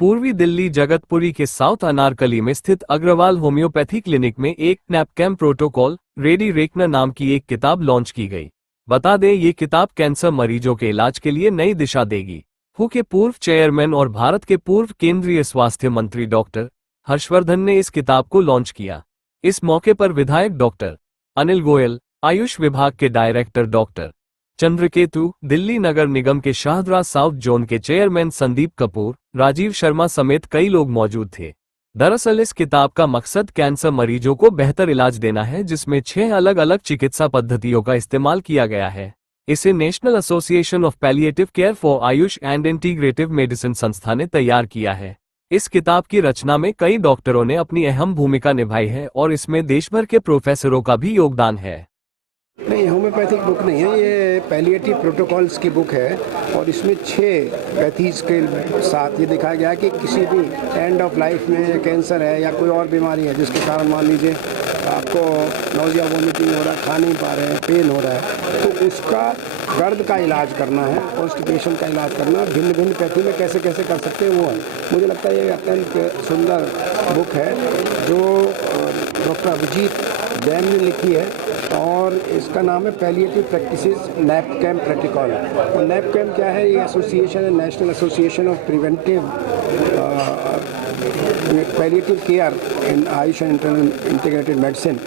पूर्वी दिल्ली जगतपुरी के साउथ अनारकली में स्थित अग्रवाल होम्योपैथी क्लिनिक में एक नैपकैम प्रोटोकॉल रेडी रेकनर नाम की एक किताब लॉन्च की गई। बता दें, ये किताब कैंसर मरीजों के इलाज के लिए नई दिशा देगी। हू के पूर्व चेयरमैन और भारत के पूर्व केंद्रीय स्वास्थ्य मंत्री डॉक्टर हर्षवर्धन ने इस किताब को लॉन्च किया। इस मौके पर विधायक डॉक्टर अनिल गोयल, आयुष विभाग के डायरेक्टर डॉक्टर चंद्रकेतु, दिल्ली नगर निगम के शाहदरा साउथ जोन के चेयरमैन संदीप कपूर, राजीव शर्मा समेत कई लोग मौजूद थे। दरअसल इस किताब का मकसद कैंसर मरीजों को बेहतर इलाज देना है, जिसमें 6 अलग अलग चिकित्सा पद्धतियों का इस्तेमाल किया गया है। इसे national association of palliative care for Ayush and integrative medicine संस्था ने तैयार किया है। इस किताब की रचना में कई डॉक्टरों ने अपनी अहम भूमिका निभाई है और इसमें देश भर के प्रोफेसरों का भी योगदान है। नहीं, होम्योपैथिक बुक नहीं है, ये पैलिएटिव प्रोटोकॉल्स की बुक है और इसमें 6 पैथीज के साथ ये दिखाया गया है कि किसी भी एंड ऑफ लाइफ में कैंसर है या कोई और बीमारी है जिसके कारण मान लीजिए आपको नौजिया वोमिटिंग हो रहा है, खा नहीं पा रहे हैं, पेन हो रहा है, तो उसका दर्द का इलाज करना है, कॉन्स्टिपेशन का इलाज करना, भिन्न भिन्न पैथी में कैसे कैसे कर सकते हैं वो है। मुझे लगता है ये अत्यंत सुंदर बुक है जो डॉक्टर अभिजीत जैन ने लिखी है और इसका नाम है पैलिएटिव प्रैक्टिसेस नैपकैम प्रोटोकॉल। और नैपकैम क्या है? ये एसोसिएशन है, national association of preventive palliative care in Ayush and integrated medicine.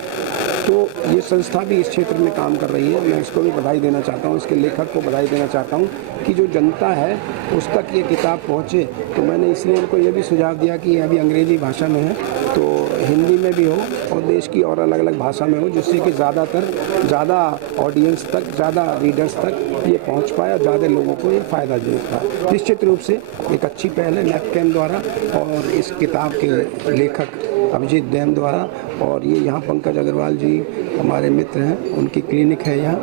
तो ये संस्था भी इस क्षेत्र में काम कर रही है। मैं इसको भी बधाई देना चाहता हूँ, इसके लेखक को बधाई देना चाहता हूँ कि जो जनता है उस तक ये किताब पहुँचे। तो मैंने इसलिए उनको ये भी सुझाव दिया कि ये अभी अंग्रेजी भाषा में है, तो हिंदी में भी हो और देश की और अलग अलग भाषा में हो, जिससे कि ज़्यादा ऑडियंस तक, ज़्यादा रीडर्स तक ये पहुँच पाए और ज़्यादा लोगों को ये फ़ायदा दे पाए। निश्चित रूप से एक अच्छी पहल है नैपकैम द्वारा और इस किताब के लेखक अभिजीत जैन द्वारा। और ये यहाँ पंकज अग्रवाल जी हमारे मित्र हैं, उनकी क्लिनिक है यहाँ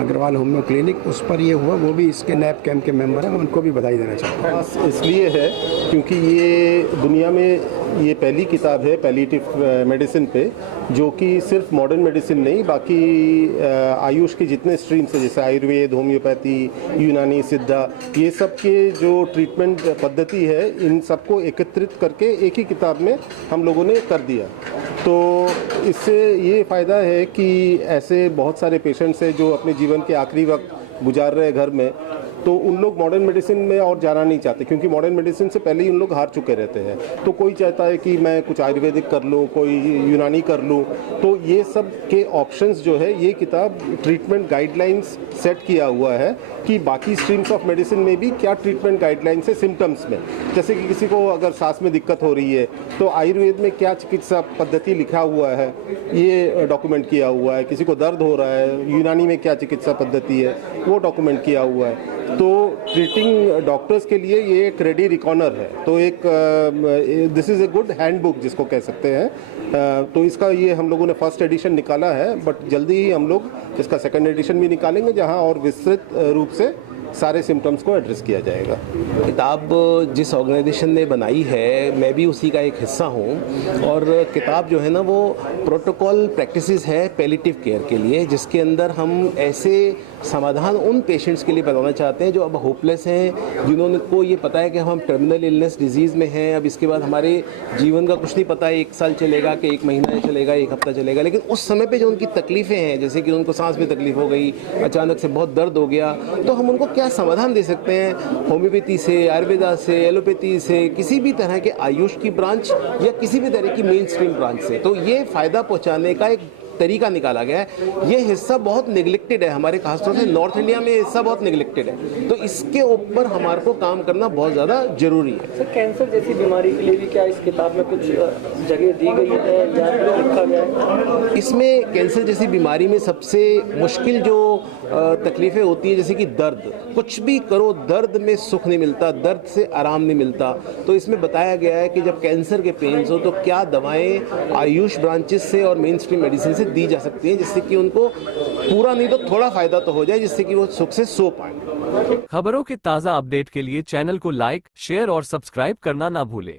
अग्रवाल होम्यो क्लिनिक, उस पर ये हुआ, वो भी इसके नैपकैम के मेंबर हैं, उनको भी बधाई देना चाहता हूँ। इसलिए है क्योंकि ये दुनिया में ये पहली किताब है पैलिएटिव मेडिसिन पे, जो कि सिर्फ मॉडर्न मेडिसिन नहीं, बाकी आयुष के जितने स्ट्रीम्स हैं जैसे आयुर्वेद, होम्योपैथी, यूनानी, सिद्धा, ये सब के जो ट्रीटमेंट पद्धति है, इन सबको एकत्रित करके एक ही किताब में हम लोगों ने कर दिया। तो इससे ये फ़ायदा है कि ऐसे बहुत सारे पेशेंट्स हैं जो अपने जीवन के आखिरी वक्त गुजार रहे हैं घर में, तो उन लोग मॉडर्न मेडिसिन में और जाना नहीं चाहते क्योंकि मॉडर्न मेडिसिन से पहले ही उन लोग हार चुके रहते हैं। तो कोई चाहता है कि मैं कुछ आयुर्वेदिक कर लूँ, कोई यूनानी कर लूँ। तो ये सब के ऑप्शंस जो है, ये किताब ट्रीटमेंट गाइडलाइंस सेट किया हुआ है कि बाकी स्ट्रीम्स ऑफ मेडिसिन में भी क्या ट्रीटमेंट गाइडलाइंस है सिम्टम्स में। जैसे कि किसी को अगर सांस में दिक्कत हो रही है तो आयुर्वेद में क्या चिकित्सा पद्धति लिखा हुआ है, ये डॉक्यूमेंट किया हुआ है। किसी को दर्द हो रहा है, यूनानी में क्या चिकित्सा पद्धति है, वो डॉक्यूमेंट किया हुआ है। तो ट्रीटिंग डॉक्टर्स के लिए ये एक रेडी रिकॉर्नर है। तो एक this is a good handbook जिसको कह सकते हैं। तो इसका ये हम लोगों ने फर्स्ट एडिशन निकाला है, बट जल्दी ही हम लोग इसका सेकंड एडिशन भी निकालेंगे जहां और विस्तृत रूप से सारे सिम्टम्स को एड्रेस किया जाएगा। किताब जिस ऑर्गेनाइजेशन ने बनाई है, मैं भी उसी का एक हिस्सा हूँ और किताब जो है ना वो प्रोटोकॉल प्रैक्टिसेस है पैलिएटिव केयर के लिए, जिसके अंदर हम ऐसे समाधान उन पेशेंट्स के लिए बताना चाहते हैं जो अब होपलेस हैं, जिन्होंने को ये पता है कि हम टर्मिनल इलनेस डिजीज़ में हैं, अब इसके बाद हमारे जीवन का कुछ नहीं पता है, 1 साल चलेगा कि 1 महीना चलेगा, 1 हफ्ता चलेगा, लेकिन उस समय पे जो उनकी तकलीफ़ें हैं, जैसे कि उनको सांस में तकलीफ हो गई, अचानक से बहुत दर्द हो गया, तो हम उनको क्या समाधान दे सकते हैं होम्योपैथी से, आयुर्वेदा से, एलोपैथी से, किसी भी तरह के आयुष की ब्रांच या किसी भी तरह की मेन स्ट्रीम ब्रांच से। तो ये फ़ायदा पहुँचाने का एक तरीका निकाला गया है। ये हिस्सा बहुत निगलेक्टेड है हमारे, खासतौर से नॉर्थ इंडिया में हिस्सा बहुत निगलेक्टेड है, तो इसके ऊपर हमारे को काम करना बहुत ज़्यादा जरूरी है। सर, कैंसर जैसी बीमारी के लिए भी क्या इस किताब में कुछ जगह दी गई है या लिखा गया है? इसमें कैंसर जैसी बीमारी में सबसे मुश्किल जो तकलीफ़ें होती हैं, जैसे कि दर्द, कुछ भी करो दर्द में सुख नहीं मिलता, दर्द से आराम नहीं मिलता। तो इसमें बताया गया है कि जब कैंसर के पेन्स हो तो क्या दवाएं आयुष ब्रांचेस से और मेन स्ट्रीम मेडिसिन से दी जा सकती हैं, जिससे कि उनको पूरा नहीं तो थोड़ा फायदा तो हो जाए, जिससे कि वो सुख से सो पाए। खबरों के ताज़ा अपडेट के लिए चैनल को लाइक, शेयर और सब्सक्राइब करना ना भूलें।